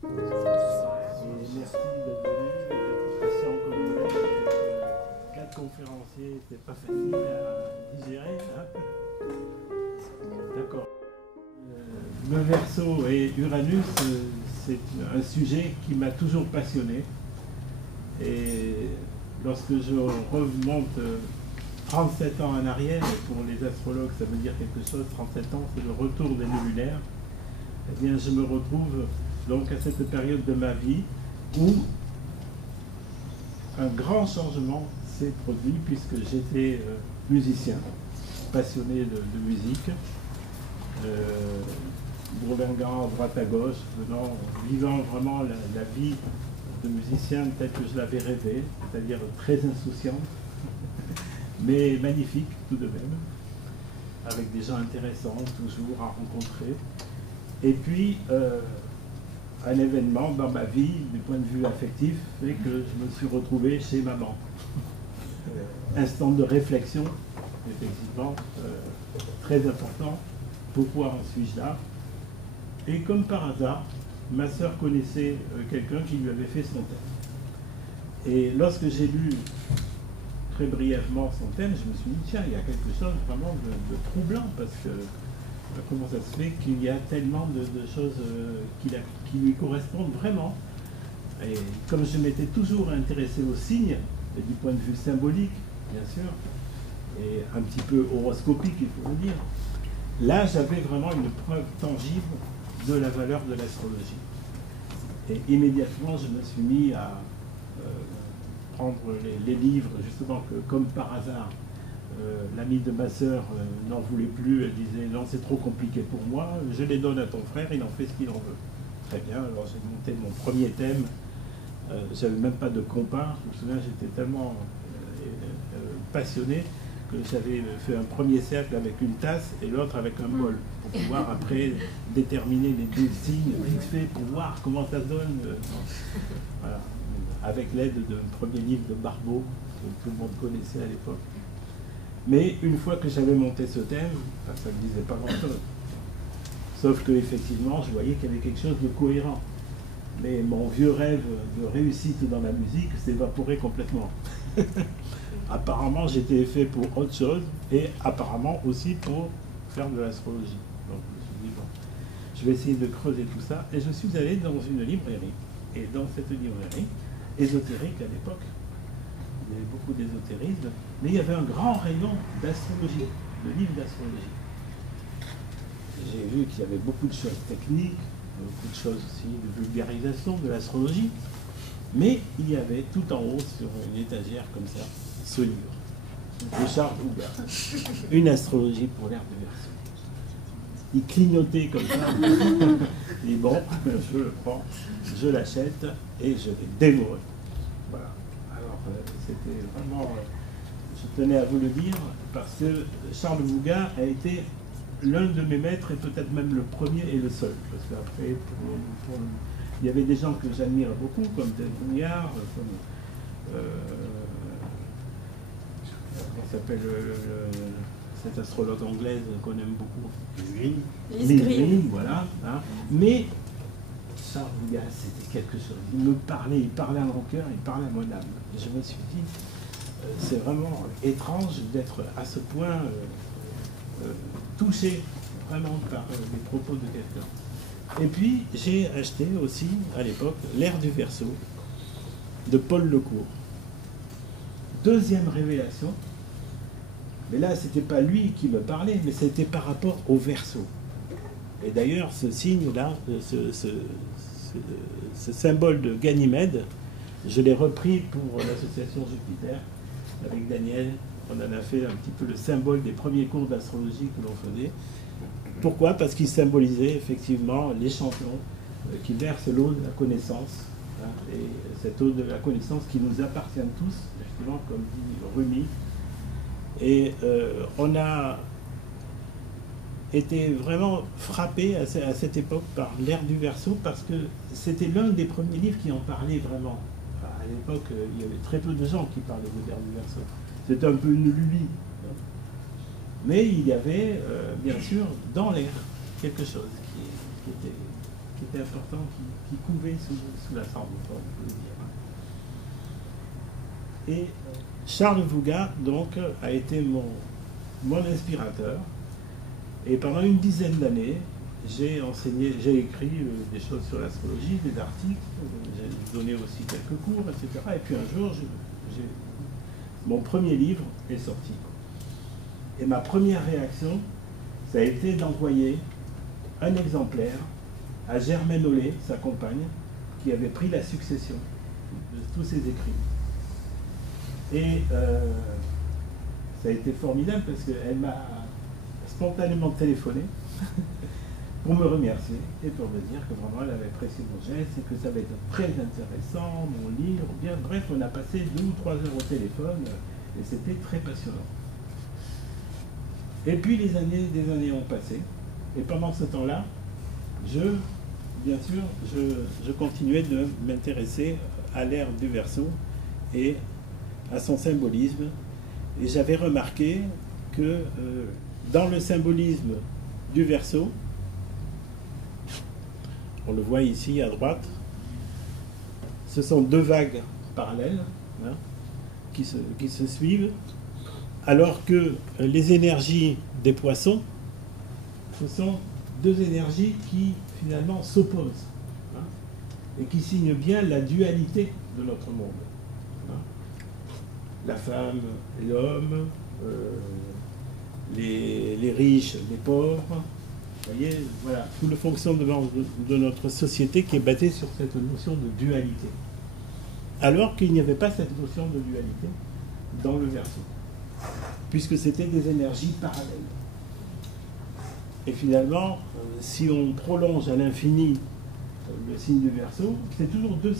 Et merci d'être venu, d'être patient comme vous l'êtes. 4 conférenciers, c'est pas facile à digérer. Hein. D'accord. Le Verseau et Uranus, c'est un sujet qui m'a toujours passionné. Et lorsque je remonte 37 ans en arrière, et pour les astrologues ça veut dire quelque chose, 37 ans c'est le retour des nébulaires, eh bien je me retrouve donc à cette période de ma vie où un grand changement s'est produit puisque j'étais musicien, passionné de musique, bourlinguant à droite à gauche, vivant vraiment la vie de musicien telle que je l'avais rêvé, c'est-à-dire très insouciante, mais magnifique tout de même, avec des gens intéressants toujours à rencontrer. Et puis, un événement dans ma vie, du point de vue affectif, fait que je me suis retrouvé chez maman. Instant de réflexion, effectivement, très important. Pourquoi en suis-je là? Et comme par hasard, ma sœur connaissait quelqu'un qui lui avait fait son thème. Et lorsque j'ai lu très brièvement son thème, je me suis dit, tiens, il y a quelque chose vraiment de troublant, parce que comment ça se fait qu'il y a tellement de choses qui lui correspondent vraiment. Et comme je m'étais toujours intéressé aux signes, et du point de vue symbolique, bien sûr, et un petit peu horoscopique, il faut le dire, là, j'avais vraiment une preuve tangible de la valeur de l'astrologie. Et immédiatement, je me suis mis à prendre les livres, justement, que comme par hasard, l'ami de ma sœur n'en voulait plus. Elle disait non, c'est trop compliqué pour moi, je les donne à ton frère, il en fait ce qu'il en veut. Très bien, alors j'ai monté mon premier thème, j'avais même pas de compas, je me souviens, j'étais tellement passionné que j'avais fait un premier cercle avec une tasse et l'autre avec un bol, pour pouvoir après déterminer les deux signes vite fait, pour voir comment ça donne. Voilà. Avec l'aide d'un premier livre de Barbeau, que tout le monde connaissait à l'époque. Mais une fois que j'avais monté ce thème, ça ne disait pas grand-chose. Sauf qu'effectivement, je voyais qu'il y avait quelque chose de cohérent. Mais mon vieux rêve de réussite dans la musique s'évaporait complètement. Apparemment, j'étais fait pour autre chose, et apparemment aussi pour faire de l'astrologie. Donc je me suis dit, bon, je vais essayer de creuser tout ça. Et je suis allé dans une librairie. Et dans cette librairie, ésotérique à l'époque, il y avait beaucoup d'ésotérisme, mais il y avait un grand rayon d'astrologie, de livres d'astrologie. J'ai vu qu'il y avait beaucoup de choses techniques, beaucoup de choses aussi de vulgarisation de l'astrologie, mais il y avait tout en haut sur une étagère comme ça, ce livre de Charles Houga, Une astrologie pour l'ère du Verseau. Il clignotait comme ça, et bon, je le prends, je l'achète et je l'ai dévoré. Voilà. Alors, c'était vraiment, je tenais à vous le dire, parce que Charles Houga a été l'un de mes maîtres et peut-être même le premier et le seul. Parce qu'après, il y avait des gens que j'admire beaucoup, comme Dave Brouillard, comme comment s'appelle cette astrologue anglaise qu'on aime beaucoup, Liz Green, voilà. Hein. Mais Charles Houga, c'était quelque chose. Il parlait à mon cœur, il parlait à mon âme. Et je me suis dit, c'est vraiment étrange d'être à ce point touché vraiment par les propos de quelqu'un. Et puis, j'ai acheté aussi, à l'époque, L'ère du Verseau, de Paul Lecourt. Deuxième révélation, mais là, c'était pas lui qui me parlait, mais c'était par rapport au Verseau. Et d'ailleurs, ce signe-là, ce symbole de Ganymède, je l'ai repris pour l'association Jupiter, avec Daniel. On en a fait un petit peu le symbole des premiers cours d'astrologie que l'on faisait. Pourquoi? Parce qu'il symbolisait effectivement les champions qui versent l'eau de la connaissance. Hein, et cette eau de la connaissance qui nous appartient tous, justement, comme dit Rumi. Et on a été vraiment frappé à cette époque par l'ère du Verseau, parce que c'était l'un des premiers livres qui en parlait vraiment. Enfin, à l'époque, il y avait très peu de gens qui parlaient de l'ère du Verseau. C'était un peu une lubie. Mais il y avait, bien sûr, dans l'air, quelque chose qui était qui était important, qui couvait sous la cendre, on peut le dire. Et Charles Vouga, donc, a été mon inspirateur. Et pendant une dizaine d'années, j'ai enseigné, j'ai écrit des choses sur l'astrologie, des articles, j'ai donné aussi quelques cours, etc. Et puis un jour, mon premier livre est sorti. Et ma première réaction, ça a été d'envoyer un exemplaire à Germaine Ollet, sa compagne, qui avait pris la succession de tous ses écrits. Et ça a été formidable parce qu'elle m'a spontanément téléphoné pour me remercier et pour me dire que vraiment elle avait apprécié mon geste et que ça va être très intéressant, mon livre, bien bref, on a passé 2 ou 3 heures au téléphone et c'était très passionnant. Et puis des années ont passé et pendant ce temps-là, bien sûr, je continuais de m'intéresser à l'ère du Verseau et à son symbolisme et j'avais remarqué que dans le symbolisme du Verseau, on le voit ici à droite, ce sont 2 vagues parallèles hein, qui se suivent, alors que les énergies des poissons, ce sont 2 énergies qui finalement s'opposent hein, et qui signent bien la dualité de notre monde. Hein. La femme et l'homme, les riches, les pauvres. Vous voyez, voilà, tout le fonctionnement de notre société qui est basé sur cette notion de dualité. Alors qu'il n'y avait pas cette notion de dualité dans le Verseau, puisque c'était des énergies parallèles. Et finalement, si on prolonge à l'infini le signe du Verseau, c'est toujours 2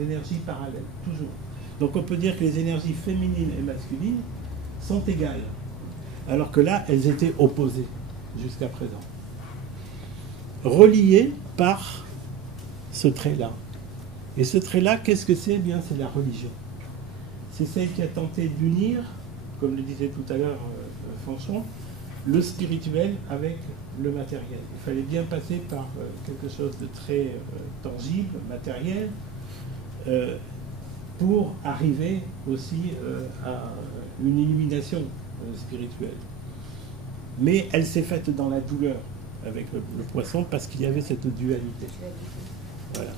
énergies parallèles, toujours. Donc on peut dire que les énergies féminines et masculines sont égales, alors que là, elles étaient opposées jusqu'à présent. Reliées par ce trait-là. Et ce trait-là, qu'est-ce que c'est? Eh bien, c'est la religion. C'est celle qui a tenté d'unir, comme le disait tout à l'heure Fanchon, le spirituel avec le matériel. Il fallait bien passer par quelque chose de très tangible, matériel, pour arriver aussi à une illumination spirituelle. Mais elle s'est faite dans la douleur avec le poisson parce qu'il y avait cette dualité. Voilà.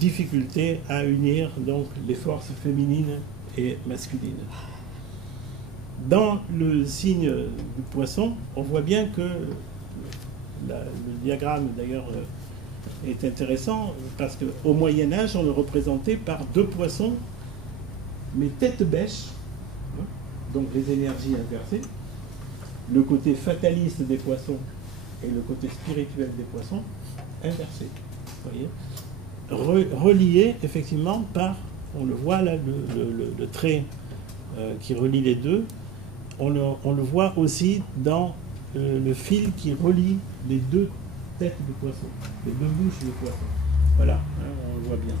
Difficulté à unir donc les forces féminines et masculines. Dans le signe du poisson, on voit bien que le diagramme d'ailleurs est intéressant parce qu'au Moyen-Âge, on le représentait par 2 poissons, mais tête bêche, hein, donc les énergies inversées, le côté fataliste des poissons et le côté spirituel des poissons inversés. Vous voyez, reliés effectivement par, on le voit là, le trait qui relie les deux, on le voit aussi dans le fil qui relie les 2 têtes du poisson, les 2 bouches du poisson. Voilà, hein, on le voit bien.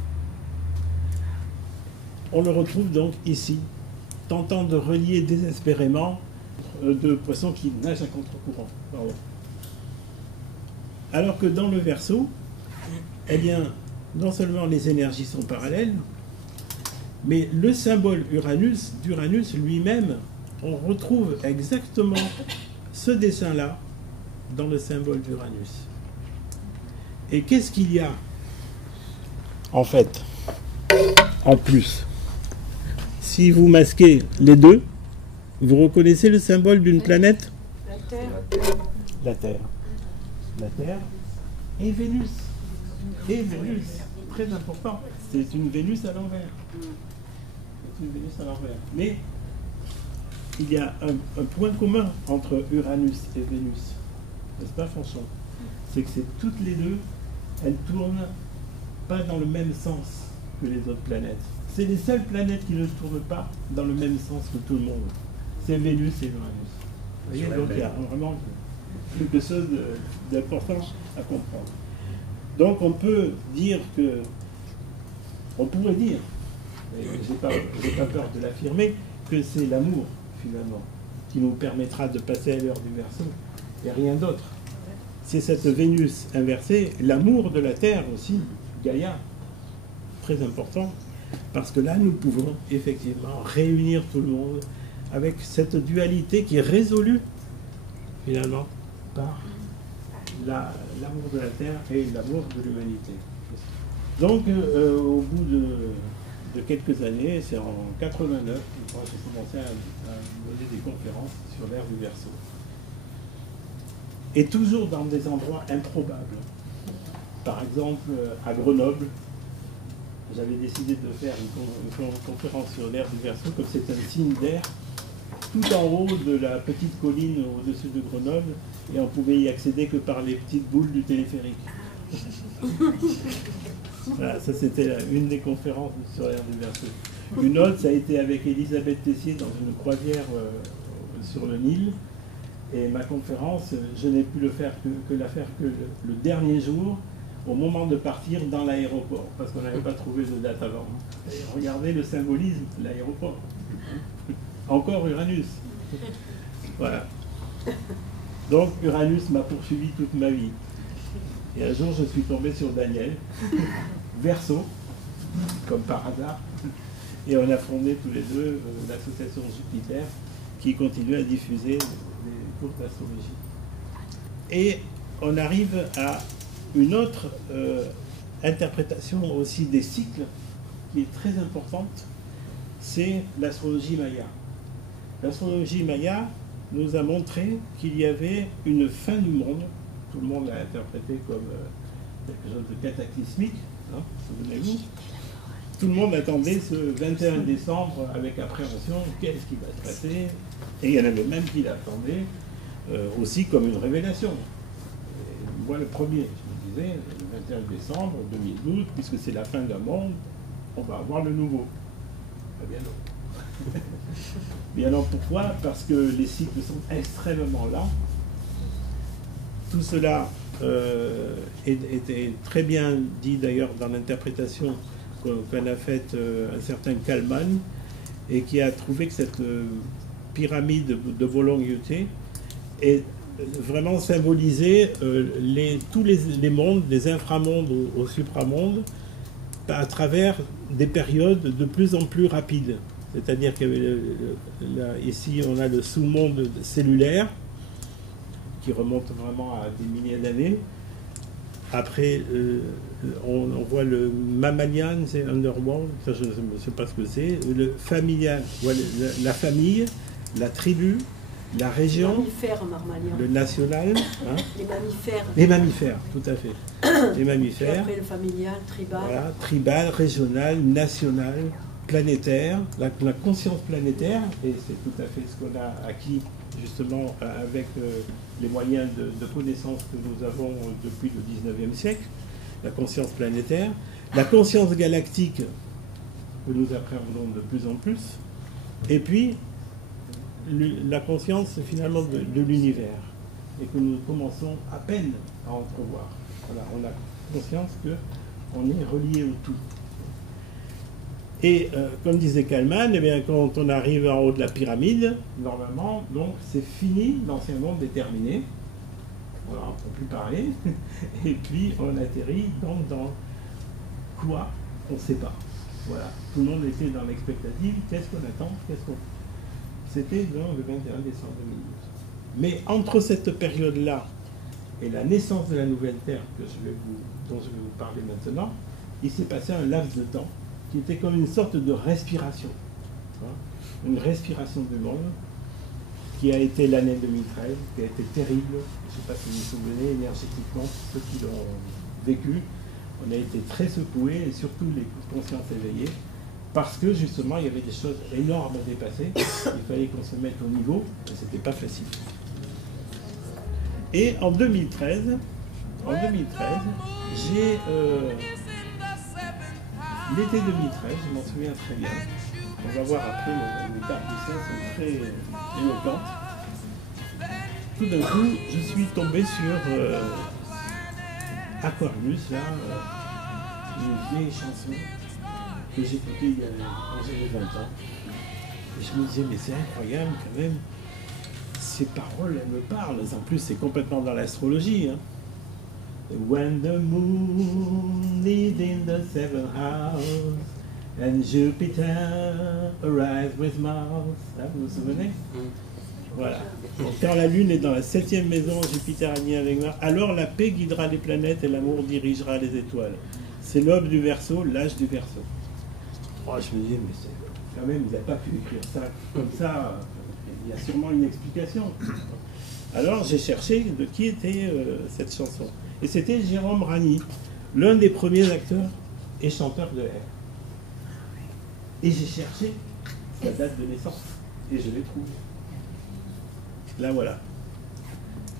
On le retrouve donc ici, tentant de relier désespérément 2 poissons qui nagent à contre-courant. Alors que dans le Verseau, eh bien, non seulement les énergies sont parallèles, mais le symbole d'Uranus lui-même, on retrouve exactement ce dessin-là dans le symbole d'Uranus. Et qu'est-ce qu'il y a, en fait, en plus? Si vous masquez les 2, vous reconnaissez le symbole d'une planète? La Terre. La Terre. La Terre et Vénus. Et Vénus, très important. C'est une Vénus à l'envers. C'est une Vénus à l'envers. Mais il y a un point commun entre Uranus et Vénus. N'est-ce pas, Fanchon? C'est que toutes les 2, elles tournent pas dans le même sens que les autres planètes. C'est les seules planètes qui ne tournent pas dans le même sens que tout le monde. C'est Vénus et Uranus. Vous voyez, donc il y a vraiment quelque chose d'important à comprendre. Donc on peut dire que, on pourrait dire, et j'ai pas peur de l'affirmer, que c'est l'amour finalement qui nous permettra de passer à l'heure du Verseau et rien d'autre. c'est cette Vénus inversée, l'amour de la Terre aussi, Gaïa, très important, parce que là, nous pouvons effectivement réunir tout le monde avec cette dualité qui est résolue, finalement, par l'amour de la Terre et l'amour de l'humanité. Donc, au bout de quelques années, c'est en 89, j'ai commencé à donner des conférences sur l'ère du Verseau. Et toujours dans des endroits improbables. Par exemple, à Grenoble, j'avais décidé de faire une conférence sur l'ère du Verseau, comme c'est un signe d'air, tout en haut de la petite colline au-dessus de Grenoble, et on pouvait y accéder que par les petites boules du téléphérique. Voilà, ça c'était une des conférences sur l'ère du Verseau. Une autre, ça a été avec Elisabeth Tessier dans une croisière sur le Nil. Et ma conférence, je n'ai pu la faire que le dernier jour, au moment de partir dans l'aéroport, parce qu'on n'avait pas trouvé de date avant. Et regardez le symbolisme de l'aéroport. Encore Uranus. Voilà. Donc Uranus m'a poursuivi toute ma vie. Et un jour, je suis tombé sur Daniel, Verseau, comme par hasard. Et on a fondé tous les deux l'association Jupiter, qui continue à diffuser des cours d'astrologie. Et on arrive à une autre interprétation aussi des cycles qui est très importante, c'est l'astrologie maya. L'astrologie maya nous a montré qu'il y avait une fin du monde. Tout le monde l'a interprété comme quelque chose de cataclysmique, hein, souvenez-vous. Tout le monde attendait ce 21 décembre avec appréhension, qu'est-ce qui va se passer? Et il y en avait même qui l'attendaient aussi comme une révélation. Et moi le premier, je me disais, le 21 décembre 2012, puisque c'est la fin d'un monde, on va avoir le nouveau. Eh bien non. Bien non, pourquoi? Parce que les cycles sont extrêmement lents. Tout cela était très bien dit d'ailleurs dans l'interprétation qu'en a faite un certain Kalman, et qui a trouvé que cette pyramide de Bolong-Yute est vraiment symbolisait tous les mondes, des inframondes au supramonde, à travers des périodes de plus en plus rapides. C'est-à-dire qu'ici on a le sous-monde cellulaire, qui remonte vraiment à des milliers d'années. Après, on voit le mammalian, c'est underworld, ça je ne sais pas ce que c'est. Le familial, voilà, la famille, la tribu, la région, le national. Hein, les mammifères. Les mammifères, tout à fait. Les mammifères. Et après le familial, tribal. Voilà, tribal, régional, national, planétaire, la conscience planétaire, et c'est tout à fait ce qu'on a acquis justement avec les moyens de connaissance que nous avons depuis le 19e siècle, la conscience planétaire, la conscience galactique que nous appréhendons de plus en plus, et puis la conscience finalement de l'univers, et que nous commençons à peine à entrevoir. Voilà, on a conscience qu'on est relié au tout. Et comme disait Kalman, eh bien, quand on arrive en haut de la pyramide, normalement, donc c'est fini, l'ancien monde est terminé. Voilà, on ne peut plus parler. Et puis on atterrit donc dans quoi? On ne sait pas. Voilà, tout le monde était dans l'expectative. Qu'est-ce qu'on attend? C'était donc le 21 décembre 2012. Mais entre cette période-là et la naissance de la nouvelle Terre dont je vais vous parler maintenant, il s'est passé un laps de temps qui était comme une sorte de respiration. Hein, une respiration du monde, qui a été l'année 2013, qui a été terrible. Je ne sais pas si vous vous souvenez, énergétiquement, ceux qui l'ont vécu, on a été très secoués, et surtout les consciences éveillées, parce que justement, il y avait des choses énormes à dépasser. Il fallait qu'on se mette au niveau, et ce n'était pas facile. Et en 2013, j'ai... l'été 2013, je m'en souviens très bien. On va voir après, les cartes du ciel sont très éloquentes. Tout d'un coup, je suis tombé sur Aquarius, là, une vieille chanson que j'écoutais quand j'avais 20 ans. Et je me disais, mais c'est incroyable quand même, ces paroles, elles me parlent. En plus, c'est complètement dans l'astrologie. Hein. When the moon is in the seventh house and Jupiter arrives with Mars. Hein, vous vous souvenez? Voilà. Donc, quand la Lune est dans la 7e maison, Jupiter est lié avec Mars, alors la paix guidera les planètes et l'amour dirigera les étoiles. C'est l'aube du Verseau, l'âge du Verseau. Oh, je me dis, mais quand même, il n'a pas pu écrire ça comme ça. Il y a sûrement une explication. Alors j'ai cherché de qui était cette chanson. Et c'était Jérôme Ragny, l'un des premiers acteurs et chanteurs de R. Et j'ai cherché sa date de naissance. Et je l'ai trouvé. Là voilà.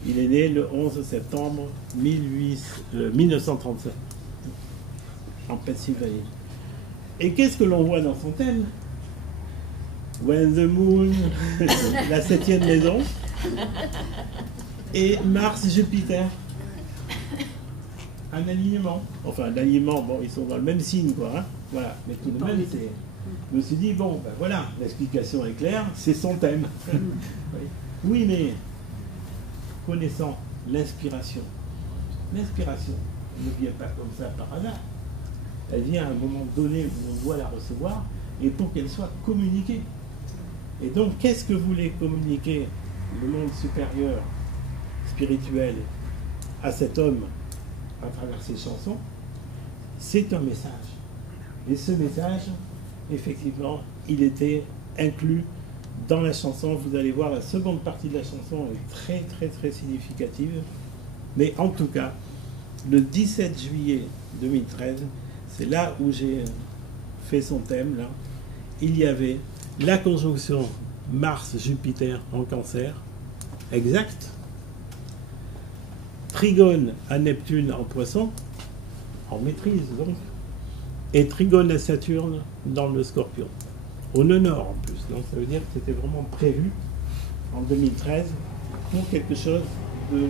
Il est né le 11 septembre 1937 en Pennsylvanie. Et qu'est-ce que l'on voit dans son thème? When the moon, la 7e maison, et Mars-Jupiter. Un alignement. Enfin, l'alignement, bon, ils sont dans le même signe, quoi. Hein, voilà. Mais tout de même, c'est... Je me suis dit, bon, ben voilà, l'explication est claire, c'est son thème. Oui, mais connaissant l'inspiration, l'inspiration ne vient pas comme ça par hasard. Elle vient à un moment donné où on doit la recevoir et pour qu'elle soit communiquée. Et donc, qu'est-ce que voulait communiquer le monde supérieur, spirituel, à cet homme à travers ses chansons? C'est un message. Et ce message, effectivement, il était inclus dans la chanson. Vous allez voir, la seconde partie de la chanson est très, très, très significative. Mais en tout cas, le 17 juillet 2013, c'est là où j'ai fait son thème, là. Il y avait la conjonction Mars-Jupiter en Cancer, exact. Trigone à Neptune en Poisson, en maîtrise donc. Et Trigone à Saturne dans le Scorpion. Au nœud nord en plus. Donc ça veut dire que c'était vraiment prévu en 2013 pour quelque chose de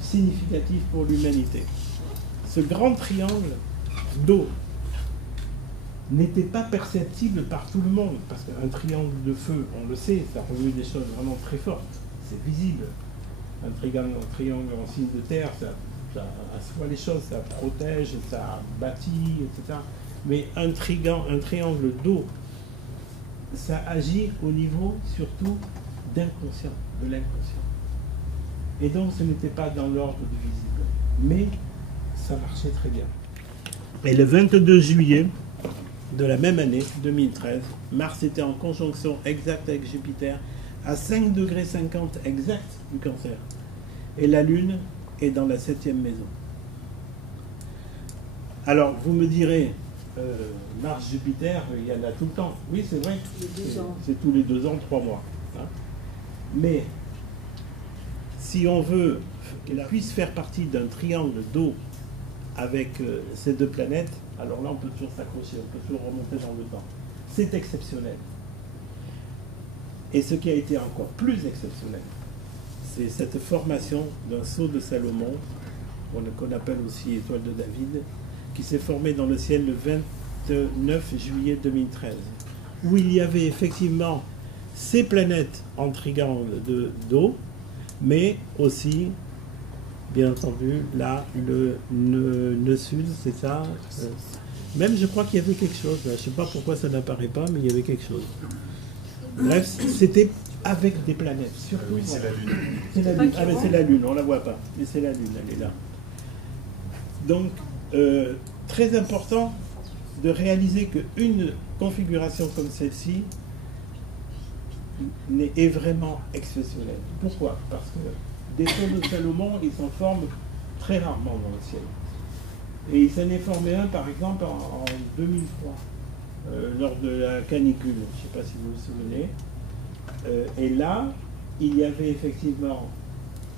significatif pour l'humanité. Ce grand triangle d'eau n'était pas perceptible par tout le monde, parce qu'un triangle de feu, on le sait, ça remue des choses vraiment très fortes, c'est visible. Un triangle en signe de terre, ça assoit les choses, ça protège, ça bâtit, etc. Mais un triangle d'eau, ça agit au niveau surtout d'inconscient, de l'inconscient. Et donc ce n'était pas dans l'ordre du visible, mais ça marchait très bien. Et le 22 juillet de la même année, 2013, Mars était en conjonction exacte avec Jupiter à 5,50 degrés exact du Cancer. Et la Lune est dans la 7e maison. Alors, vous me direz, Mars-Jupiter, il y en a tout le temps. Oui, c'est vrai. C'est tous les 2 ans, 3 mois. Hein. Mais, si on veut qu'elle puisse faire partie d'un triangle d'eau avec ces 2 planètes, alors là, on peut toujours s'accrocher, on peut toujours remonter dans le temps. C'est exceptionnel. Et ce qui a été encore plus exceptionnel, c'est cette formation d'un sceau de Salomon, qu'on appelle aussi étoile de David, qui s'est formée dans le ciel le 29 juillet 2013, où il y avait effectivement ces planètes en triangle d'eau, mais aussi, bien entendu, là, le nœud sud, c'est ça. Même, je crois qu'il y avait quelque chose. Là. Je ne sais pas pourquoi ça n'apparaît pas, mais il y avait quelque chose. Bref, c'était avec des planètes, surtout. Oui, c'est la Lune. C'est la Lune. Ah, mais c'est la Lune, on ne la voit pas. Mais c'est la Lune, elle est là. Donc, très important de réaliser qu'une configuration comme celle-ci est vraiment exceptionnelle. Pourquoi? Parce que des sceaux de Salomon, ils s'en forment très rarement dans le ciel. Et il s'en est formé un, par exemple, en 2003, lors de la canicule. Je ne sais pas si vous vous souvenez. Et là, il y avait effectivement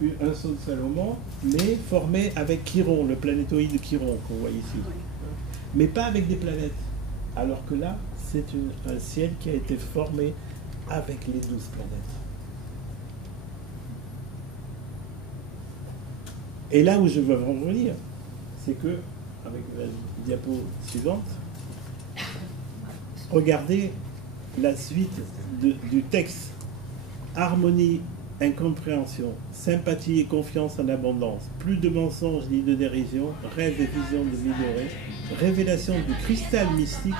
eu un sceau de Salomon, mais formé avec Chiron, le planétoïde Chiron qu'on voit ici. Mais pas avec des planètes. Alors que là, c'est un ciel qui a été formé avec les 12 planètes. Et là où je veux en revenir, c'est que, avec la diapo suivante, regardez la suite du texte. Harmonie incompréhension, sympathie et confiance en abondance, plus de mensonges ni de dérision, rêves et visions de minorés, révélation du cristal mystique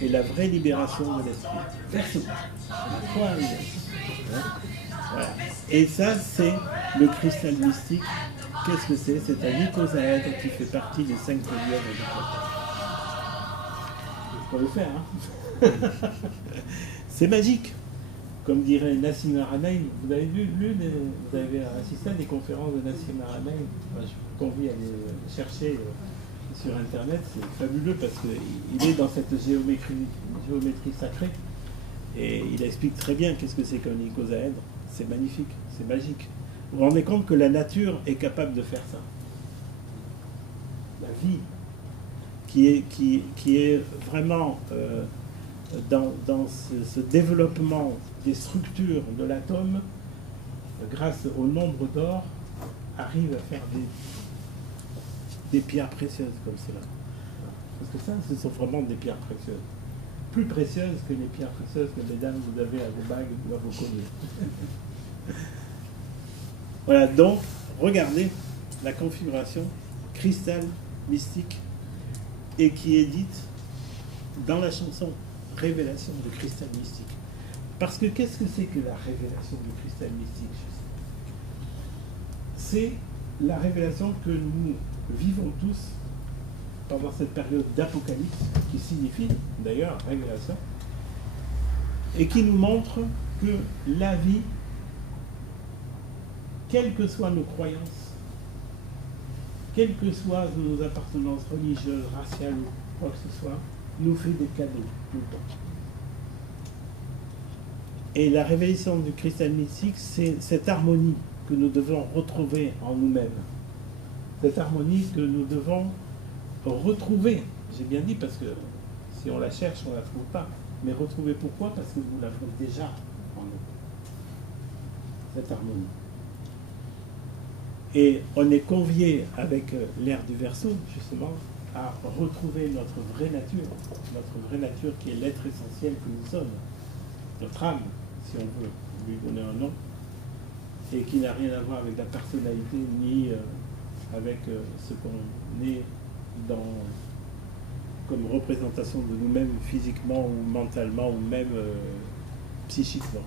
et la vraie libération de l'esprit. Verso. La foi, voilà. Et ça, c'est le cristal mystique. Qu'est-ce que c'est? C'est un icosaèdre qui fait partie des 5 reliefs de Je peux le faire, hein. C'est magique. Comme dirait Nassim Haramein, vous avez vous avez assisté à des conférences de Nassim Haramein. Enfin, je vous convie à aller chercher sur Internet, c'est fabuleux parce qu'il est dans cette géométrie sacrée et il explique très bien qu'est-ce que c'est qu'un icosaèdre. C'est magnifique, c'est magique. Vous vous rendez compte que la nature est capable de faire ça. La vie qui est vraiment dans ce développement des structures de l'atome, grâce au nombre d'or, arrive à faire des pierres précieuses comme cela. Parce que ça, ce sont vraiment des pierres précieuses. Plus précieuses que les pierres précieuses que, mesdames, vous avez à vos bagues ou à vos colliers. Voilà, donc, regardez la configuration cristal mystique et qui est dite dans la chanson Révélation du cristal mystique. Parce que qu'est-ce que c'est que la révélation du cristal mystique? C'est la révélation que nous vivons tous pendant cette période d'apocalypse, qui signifie d'ailleurs révélation, et qui nous montre que la vie, quelles que soient nos croyances, quelles que soient nos appartenances religieuses, raciales ou quoi que ce soit, nous fait des cadeaux tout le temps. Et la révélation du cristal mystique, c'est cette harmonie que nous devons retrouver en nous-mêmes. Cette harmonie que nous devons retrouver. J'ai bien dit parce que si on la cherche, on ne la trouve pas. Mais retrouver pourquoi? Parce que nous l'avons déjà en nous. Cette harmonie. Et on est convié avec l'ère du Verseau, justement, à retrouver notre vraie nature qui est l'être essentiel que nous sommes, notre âme, si on veut lui donner un nom, et qui n'a rien à voir avec la personnalité ni avec ce qu'on est comme représentation de nous-mêmes physiquement ou mentalement ou même psychiquement.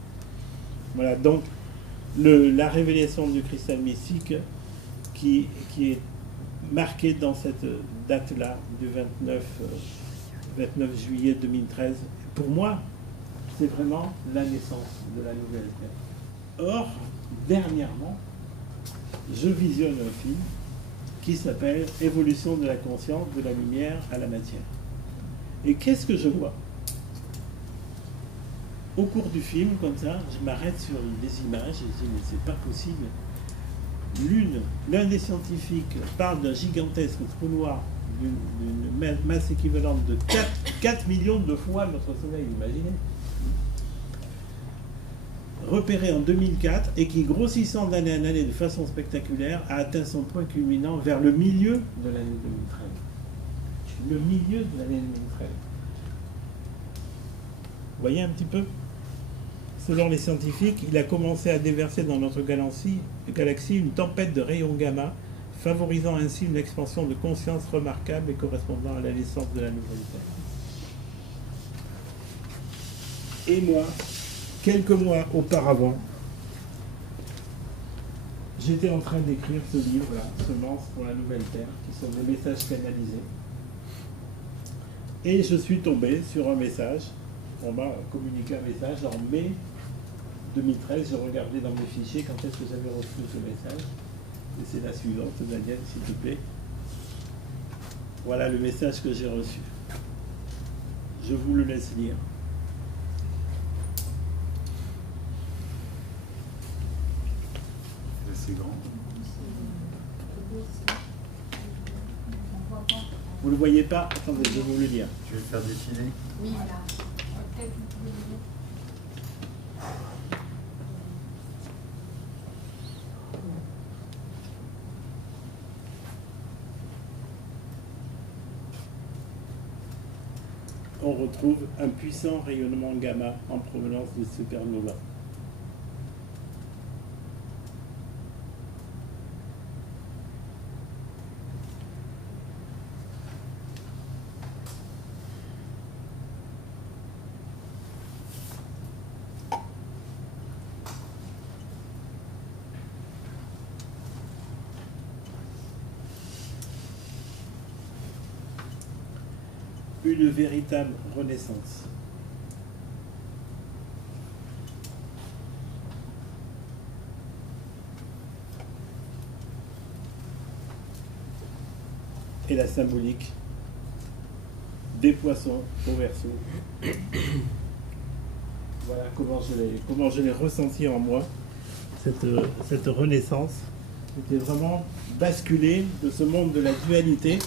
Voilà, donc la révélation du cristal mystique qui est marquée dans cette date-là du 29 juillet 2013, pour moi, c'est vraiment la naissance de la nouvelle Terre. Or, dernièrement, je visionne un film qui s'appelle « Évolution de la conscience, de la lumière à la matière ». Et qu'est-ce que je vois? Au cours du film, comme ça, je m'arrête sur des images et je dis « mais c'est pas possible ». L'un des scientifiques parle d'un gigantesque trou noir d'une masse équivalente de 4 millions de fois notre Soleil, imaginez, repéré en 2004 et qui, grossissant d'année en année de façon spectaculaire, a atteint son point culminant vers le milieu de l'année 2013. Le milieu de l'année 2013. Vous voyez un petit peu? Selon les scientifiques, il a commencé à déverser dans notre galaxie une tempête de rayons gamma, favorisant ainsi une expansion de conscience remarquable et correspondant à la naissance de la nouvelle Terre. Et moi, quelques mois auparavant, j'étais en train d'écrire ce livre-là, Semences pour la nouvelle Terre, qui sont des messages canalisés. Et je suis tombé sur un message. On m'a communiqué un message en mai 2013. Je regardais dans mes fichiers quand est-ce que j'avais reçu ce message. Et c'est la suivante, Daniel, s'il te plaît. Voilà le message que j'ai reçu. Je vous le laisse lire. C'est grand. Vous ne le voyez pas? Attendez, je vais vous le lire. Tu veux le faire défiler? Oui, là. On retrouve un puissant rayonnement gamma en provenance de supernova. une véritable renaissance. Et la symbolique des poissons au verso. Voilà comment je l'ai ressenti en moi, cette renaissance. C'était vraiment basculer de ce monde de la dualité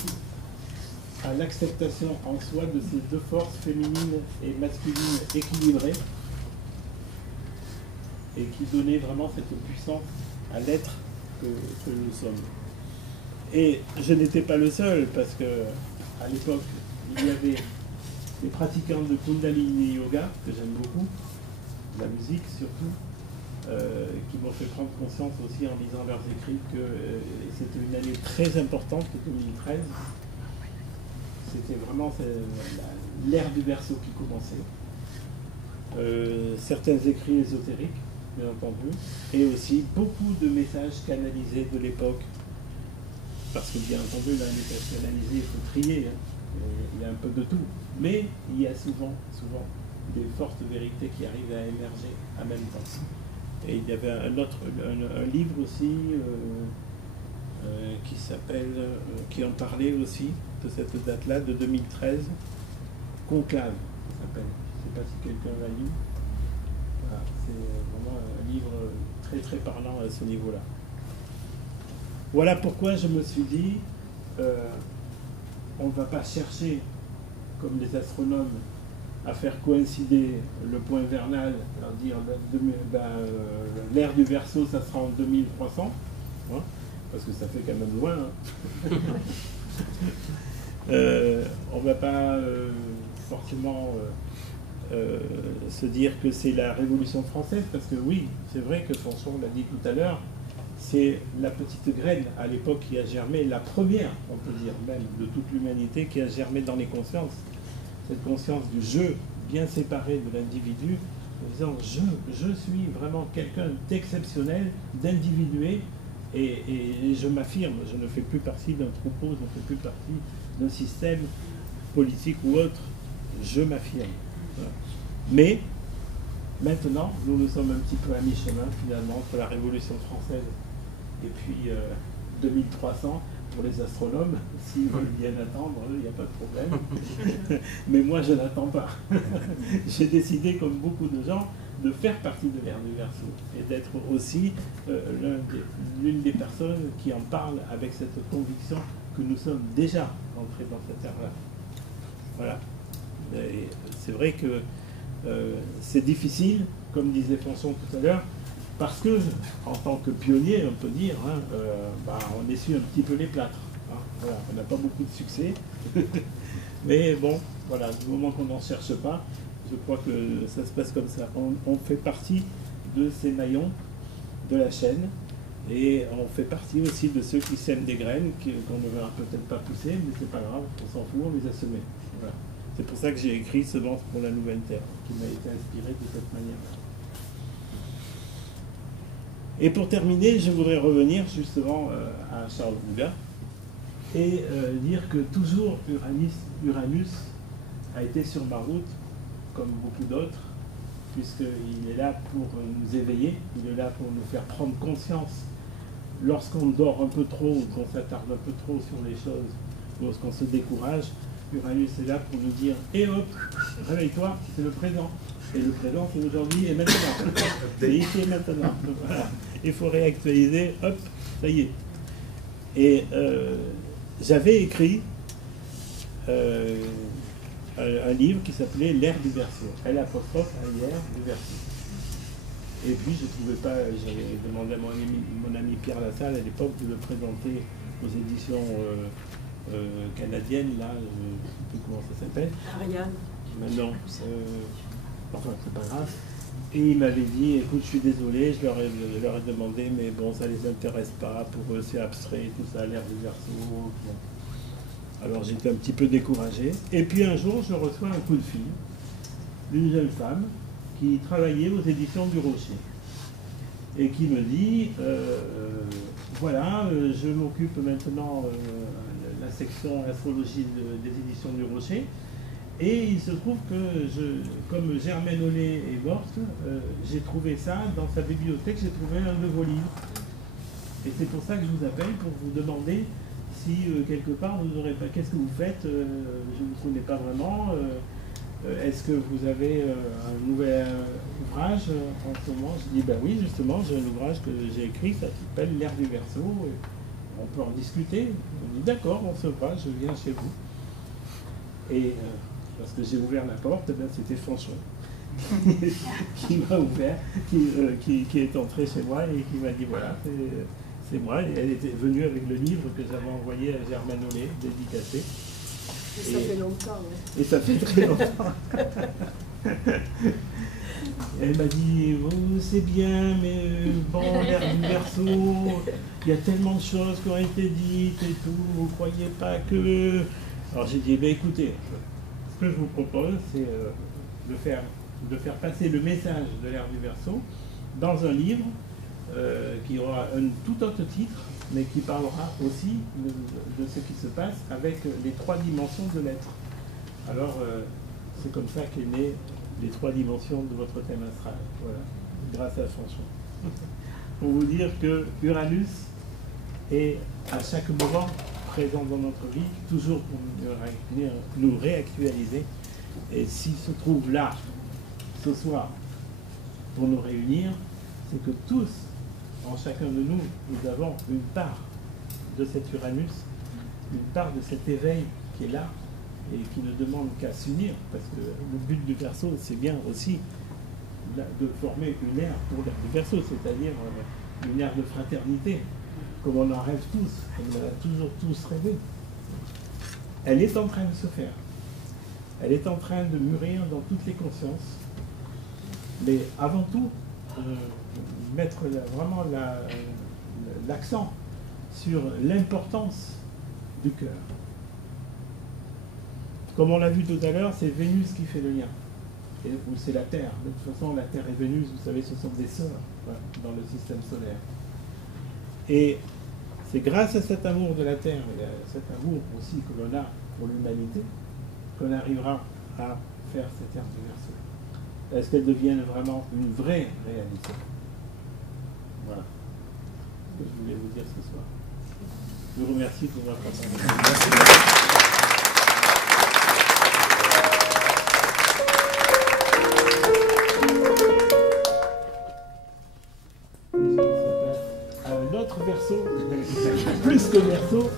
à l'acceptation en soi de ces deux forces féminines et masculines équilibrées et qui donnaient vraiment cette puissance à l'être que nous sommes. Et je n'étais pas le seul, parce que à l'époque, il y avait des pratiquants de Kundalini Yoga, que j'aime beaucoup, la musique surtout, qui m'ont fait prendre conscience aussi en lisant leurs écrits que c'était une année très importante, 2013. C'était vraiment l'ère du Verseau qui commençait. Certains écrits ésotériques, bien entendu, et aussi beaucoup de messages canalisés de l'époque. Parce que bien entendu, là, les messages canalisés, il faut trier, hein. Il y a un peu de tout. Mais il y a souvent des fortes vérités qui arrivent à émerger en même temps. Et il y avait un livre aussi qui s'appelle, qui en parlait aussi de cette date-là, de 2013, Conclave, ça s'appelle. Je ne sais pas si quelqu'un l'a lu. Voilà, c'est vraiment un livre très très parlant à ce niveau-là. Voilà pourquoi je me suis dit, on ne va pas chercher, comme les astronomes, à faire coïncider le point vernal, alors dire l'ère du Verseau, ça sera en 2300, hein, parce que ça fait quand même loin. Hein. On ne va pas forcément se dire que c'est la Révolution française, parce que oui, c'est vrai que François l'a dit tout à l'heure, c'est la petite graine à l'époque qui a germé, la première, on peut dire même, de toute l'humanité qui a germé dans les consciences. Cette conscience du je bien séparé de l'individu, en disant je suis vraiment quelqu'un d'exceptionnel, d'individué, et je m'affirme, je ne fais plus partie d'un troupeau, je ne fais plus partie d'un système politique ou autre, je m'affirme. Voilà. Mais maintenant, nous sommes un petit peu à mi-chemin finalement entre la Révolution française et puis 2300 pour les astronomes. S'ils veulent bien attendre, il n'y a pas de problème. Mais moi, je n'attends pas. J'ai décidé, comme beaucoup de gens, de faire partie de l'ère du Verseau et d'être aussi l'une des personnes qui en parle avec cette conviction que nous sommes déjà entrés dans cette ère-là. Voilà. C'est vrai que c'est difficile, comme disait François tout à l'heure, parce que, en tant que pionnier, on peut dire, hein, on essuie un petit peu les plâtres. Hein, voilà, on n'a pas beaucoup de succès. Mais bon, voilà, du moment qu'on n'en cherche pas, je crois que ça se passe comme ça. On fait partie de ces maillons de la chaîne, et on fait partie aussi de ceux qui sèment des graines qu'on ne verra peut-être pas pousser, mais c'est pas grave, on s'en fout, on les a semées. Voilà. C'est pour ça que j'ai écrit Semence pour la Nouvelle Terre, qui m'a été inspiré de cette manière. Et pour terminer, je voudrais revenir justement à Charles Bouga et dire que toujours Uranus a été sur ma route, comme beaucoup d'autres, puisqu'il est là pour nous éveiller, il est là pour nous faire prendre conscience lorsqu'on dort un peu trop, ou qu'on s'attarde un peu trop sur les choses, lorsqu'on se décourage. Uranus est là pour nous dire « Eh hop, réveille-toi, c'est le présent ». Et le présent, c'est aujourd'hui et maintenant. C'est ici et maintenant. Donc, voilà. Il faut réactualiser, hop, ça y est. Et j'avais écrit un livre qui s'appelait L'ère du Verseau. L'ère du Verseau. Et puis, je ne trouvais pas, j'avais demandé à mon ami Pierre Lassalle à l'époque de le présenter aux éditions canadiennes, là, je ne sais plus comment ça s'appelle. Ariane. Maintenant, enfin, c'est pas grave. Et il m'avait dit, écoute, je suis désolé, je leur ai demandé, mais bon, ça les intéresse pas, pour eux c'est abstrait, tout ça, l'ère du Verseau. Bon. Alors j'étais un petit peu découragé. Et puis un jour, je reçois un coup de fil d'une jeune femme qui travaillait aux éditions du Rocher. Et qui me dit, voilà, je m'occupe maintenant de la section astrologie des éditions du Rocher. Et il se trouve que, comme Germaine Ollet est morte, j'ai trouvé ça dans sa bibliothèque, j'ai trouvé un de vos livres. Et c'est pour ça que je vous appelle, pour vous demander si quelque part vous n'aurez pas... Qu'est-ce que vous faites? Je ne vous connais pas vraiment. Est-ce que vous avez un nouvel ouvrage en ce moment? Je dis, ben oui, justement, j'ai un ouvrage que j'ai écrit, ça s'appelle L'ère du Verseau. On peut en discuter. On dit, d'accord, on se voit, je viens chez vous. Et parce que j'ai ouvert la porte, ben, c'était François qui m'a ouvert, qui est entré chez moi et qui m'a dit, voilà, c'est moi. Et elle était venue avec le livre que j'avais envoyé à Germaine Ollet, dédicacé. Et ça fait longtemps. Ouais. Et ça fait très longtemps. Elle m'a dit, oh, c'est bien, mais bon, l'ère du Verseau, il y a tellement de choses qui ont été dites et tout, vous ne croyez pas que... Alors j'ai dit, ben, écoutez, ce que je vous propose, c'est de faire passer le message de l'ère du Verseau dans un livre qui aura un tout autre titre, mais qui parlera aussi de ce qui se passe avec les 3 dimensions de l'être. Alors, c'est comme ça qu'est née les 3 dimensions de votre thème astral. Voilà, grâce à François. Pour vous dire que Uranus est à chaque moment présent dans notre vie, toujours pour nous réactualiser. Et s'il se trouve là, ce soir, pour nous réunir, c'est que tous, en chacun de nous, nous avons une part de cet Uranus, une part de cet éveil qui est là et qui ne demande qu'à s'unir, parce que le but du Verseau, c'est bien aussi de former une ère pour l'ère du Verseau, c'est-à-dire une ère de fraternité, comme on en rêve tous, comme on a toujours tous rêvé. Elle est en train de se faire. Elle est en train de mûrir dans toutes les consciences. Mais avant tout, mettre vraiment l'accent sur l'importance du cœur. Comme on l'a vu tout à l'heure, c'est Vénus qui fait le lien. Ou c'est la Terre. De toute façon, la Terre et Vénus, vous savez, ce sont des sœurs dans le système solaire. Et c'est grâce à cet amour de la Terre, et à cet amour aussi que l'on a pour l'humanité, qu'on arrivera à faire cette ère du Verseau. Est-ce qu'elle devienne vraiment une vraie réalité? Voilà ce que je voulais vous dire ce soir. Je vous remercie pour votre attention. Un autre Verseau, plus que Verseau,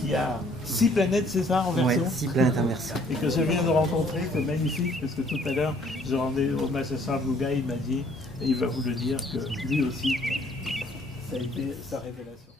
qui a 6 planètes, c'est ça, en Verseau? Oui, 6 planètes en Verseau. Et que je viens de rencontrer, c'est magnifique, parce que tout à l'heure, je rendais hommage à Charles Bouga, il m'a dit, et il va vous le dire, que lui aussi, ça a été sa révélation.